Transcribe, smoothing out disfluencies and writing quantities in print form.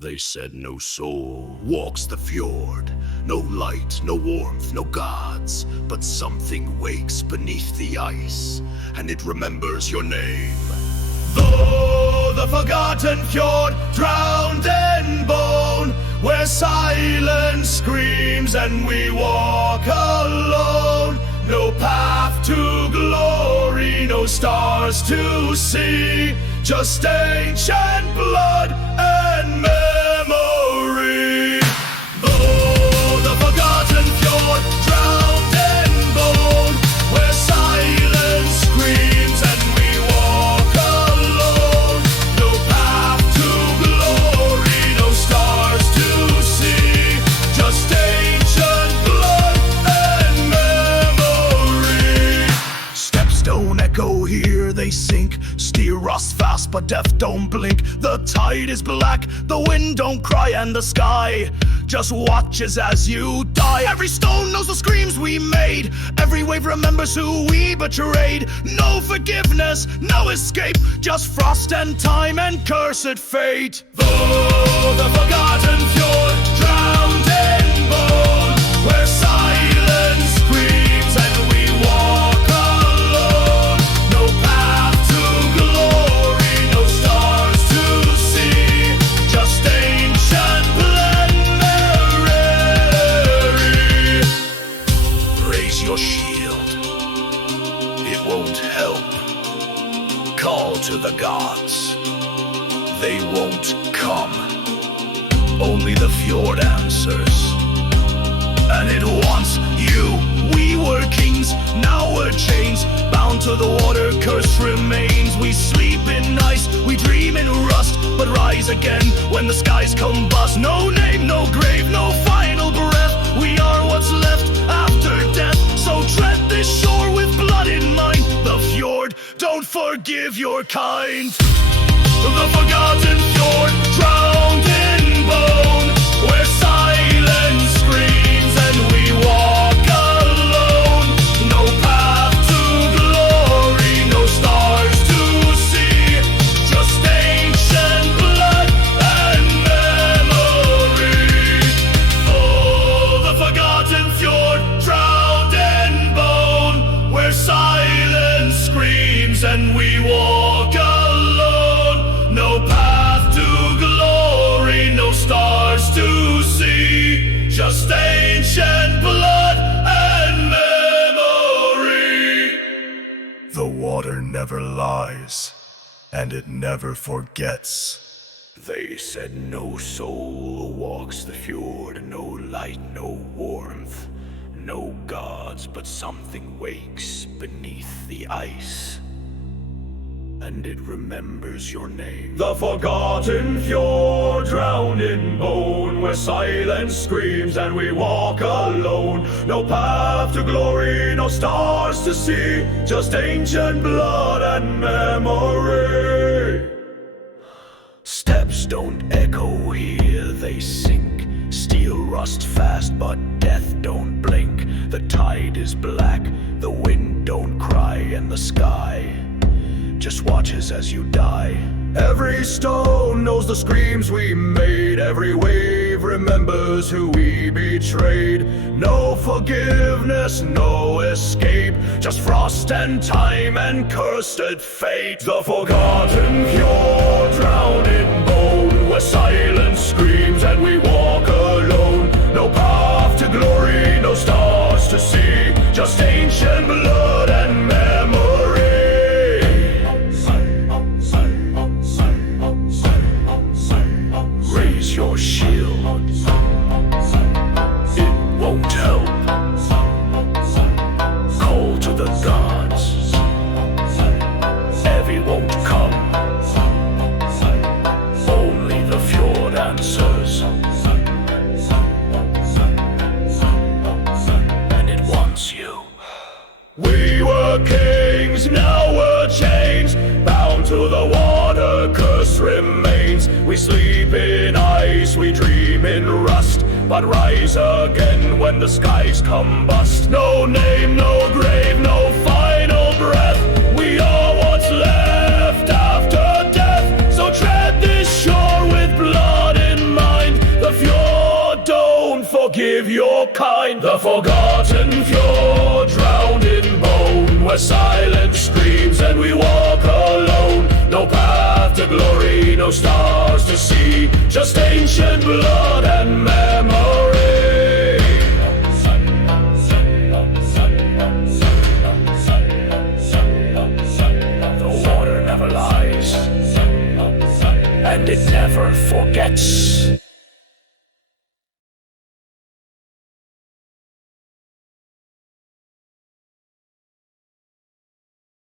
They said no soul walks the fjord, no light, no warmth, no gods, but something wakes beneath the ice, and it remembers your name. Though the Forgotten Fjord, drowned in bone, where silence screams and we walk alone. No path to glory, no stars to see, just ancient blood and memory. Though the Forgotten Fjord, drowned in bone, where silence screams and we walk alone. No path to glory, no stars to see, just ancient blood and memory. Steps don't echo here, they sink. Steer rust fast, but death don't blink. The tide is black, the wind don't cry, and the sky just watches as you die. Every stone knows the screams we made, every wave remembers who we betrayed. No forgiveness, no escape, just frost and time and cursed fate. Though the Forgotten Fjord, drowned in bone, where silence screams and we walk alone. No path to glory, no stars to see, just ancient blood memory. Raise your shield, it won't help. Call to the gods, they won't come. Only the fjord answers, and it wants you. We were kings, now we're chains, bound to the water, curse remains. We sleep in ice, we dream in rust, but rise again when the skies combust. No name, no grave, no final breath, we are what's left after death. So tread this shore with blood in mind. The fjord, don't forgive your kind. The Forgotten Fjord, drowned in bone, where silence screams and we walk alone. No path to glory, no stars to see, just ancient blood and memory. Oh, the Forgotten Fjord, drowned in bone, where silence screams and we walk alone. No path to glory, no stars to see, just ancient blood and memory. The water never lies, and it never forgets. They said no soul walks the fjord, no light, no warmth, no gods, but something wakes beneath the ice, and it remembers your name. The Forgotten Fjord, drowned in bone, where silence screams and we walk alone. No path to glory, no stars to see, just ancient blood and memory. Steps don't echo here, they sink. Steel rust fast, but death don't blink. The tide is black, the wind don't cry, and the sky just watches as you die. Every stone knows the screams we made, every wave remembers who we betrayed. No forgiveness, no escape, just frost and time and cursed fate. The Forgotten Fjord, drowned in bone, where silence screams and we walk alone. No path to glory, no stars to see, just ancient blood and memory. Raise your shield, it won't help. Call to the gods, Evie won't come. Only the fjord answers, and it wants you. We were kings, now we're chains, bound to the water, curse remains. We sleep in ice, we dream in rust, but rise again when the skies combust. No name, no grave, no final breath, we are what's left after death. So tread this shore with blood in forgive your kind. The Forgotten Fjord, drowned in bone, where silence screams and we walk alone. No path to glory, no stars to see, just ancient blood and memory. The water never lies, and it never forgets.